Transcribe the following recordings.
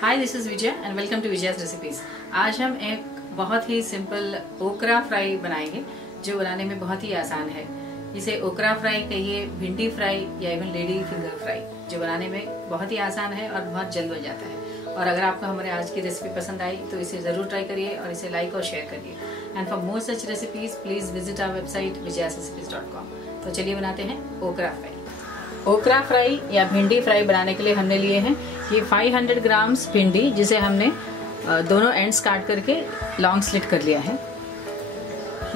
Hi, this is Vijay and welcome to Vijaya's recipes. आज हम एक बहुत ही सिंपल ओकरा फ्राई बनाएंगे जो बनाने में बहुत ही आसान है। इसे ओकरा फ्राई कहिए, भिंडी फ्राई या इवन लेडी फिंगर फ्राई, जो बनाने में बहुत ही आसान है और बहुत जल्द बन जाता है। और अगर आपको हमारे आज की रेसिपी पसंद आई तो इसे जरूर ट्राई करिए और इसे लाइक और शेयर करिए। And for more such recipes please visit our website vijayasrecipes.com। तो चलिए बनाते हैं ओकरा फ्राई। ओकरा फ्राई या भिंडी फ्राई बनाने के लिए हमने लिए हैं ये 500 ग्राम्स भिंडी, जिसे हमने दोनों एंड्स काट करके लॉन्ग स्लिट कर लिया है।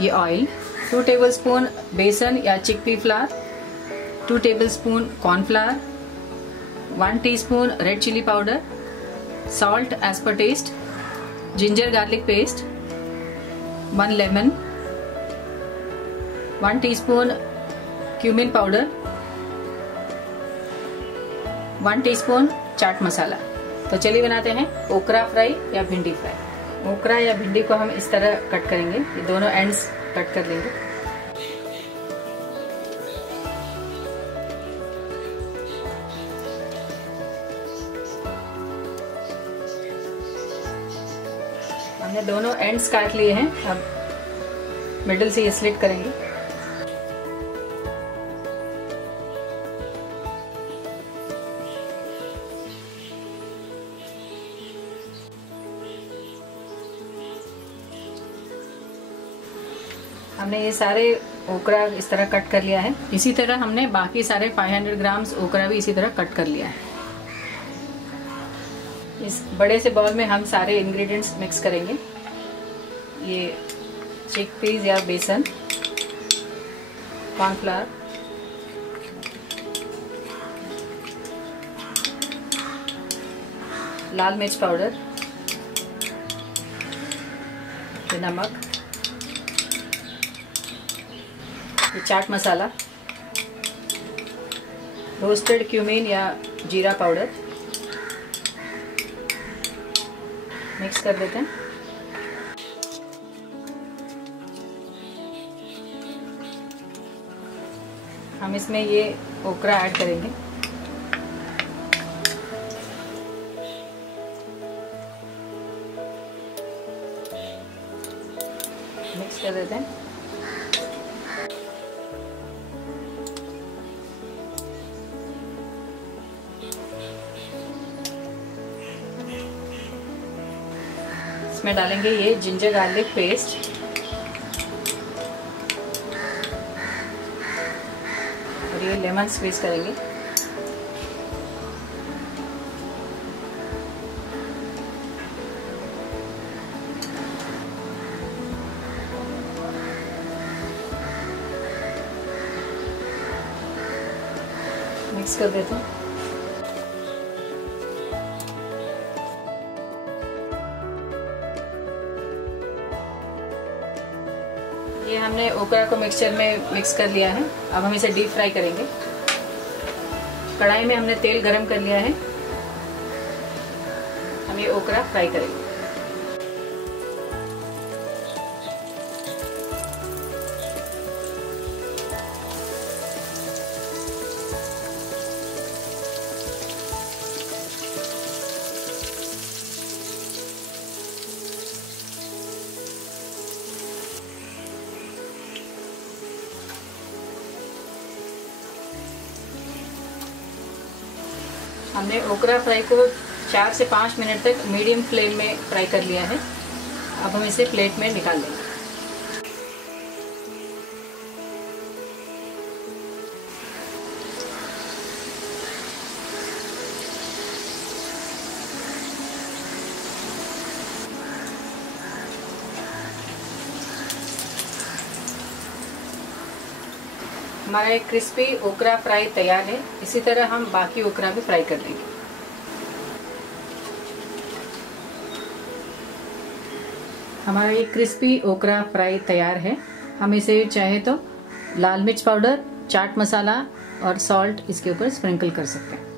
ये ऑयल, 2 टेबलस्पून बेसन या chickpea flour, 2 tablespoon cornflour, 1 teaspoon red chilli powder, salt as per taste, ginger garlic paste, 1 lemon, 1 teaspoon cumin powder, 1 teaspoon chaat masala. तो चलिए बनाते हैं ओकरा फ्राई या भिंडी फ्राई। ओकरा या भिंडी को हम इस तरह कट करेंगे, ये दोनों एंड्स कट कर लेंगे। हमने दोनों एंड्स काट लिए हैं, अब मिडिल से ये स्लिट करेंगे। हमने ये सारे ओकरा इस तरह कट कर लिया है। इसी तरह हमने बाकी सारे 500 ग्राम्स ओकरा भी इसी तरह कट कर लिया है। इस बड़े से बाउल में हम सारे इंग्रेडिएंट्स मिक्स करेंगे। ये चिकपीस या बेसन, कॉर्नफ्लावर, लाल मिर्च पाउडर, नमक, ये चाट मसाला, रोस्टेड क्यूमिन या जीरा पाउडर, मिक्स कर देते हैं। हम इसमें ये ओकरा ऐड करेंगे। मिक्स कर देते हैं। इसमें डालेंगे ये जिंजर गार्लिक पेस्ट और ये लेमन स्क्वीज करेंगे। मिक्स कर देते हैं। ये हमने ओकरा को मिक्सचर में मिक्स कर लिया है। अब हम इसे डीप फ्राई करेंगे। कढ़ाई में हमने तेल गरम कर लिया है। हम ये ओकरा फ्राई करेंगे। हमने ओकरा फ्राई को 4 से 5 मिनट तक मीडियम फ्लेम में फ्राई कर लिया है। अब हम इसे प्लेट में निकाल लेंगे। हमारा एक क्रिस्पी ओकरा फ्राई तैयार है। इसी तरह हम बाकी ओकरा भी फ्राई कर लेंगे। हमारा ये क्रिस्पी ओकरा फ्राई तैयार है। हम इसे चाहे तो लाल मिर्च पाउडर, चाट मसाला और सॉल्ट इसके ऊपर स्प्रिंकल कर सकते हैं।